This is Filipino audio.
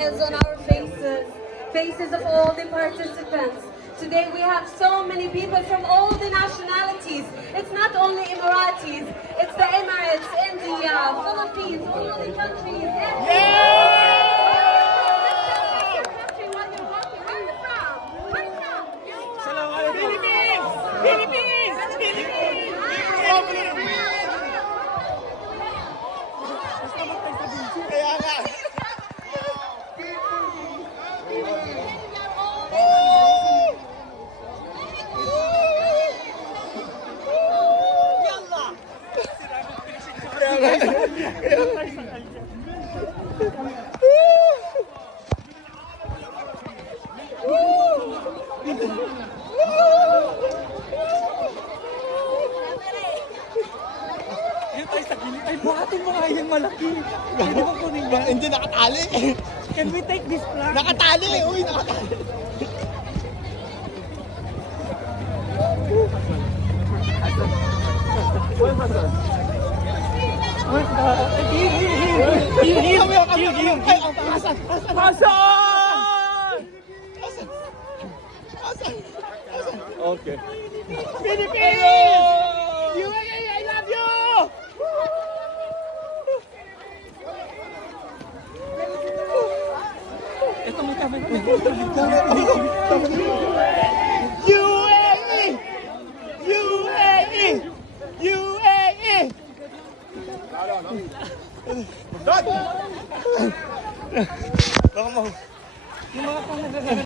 On our faces of all the participants. Today we have so many people from all the nationalities. It's not only Emiratis, it's the Emirates, India, Philippines, all the countries. Ay, bakit yung mga yan malaki? Pwede ba kunin ba? Hindi, nakatali. Can we take this flag? Nakatali! Uy, nakatali! Okay. Philippines!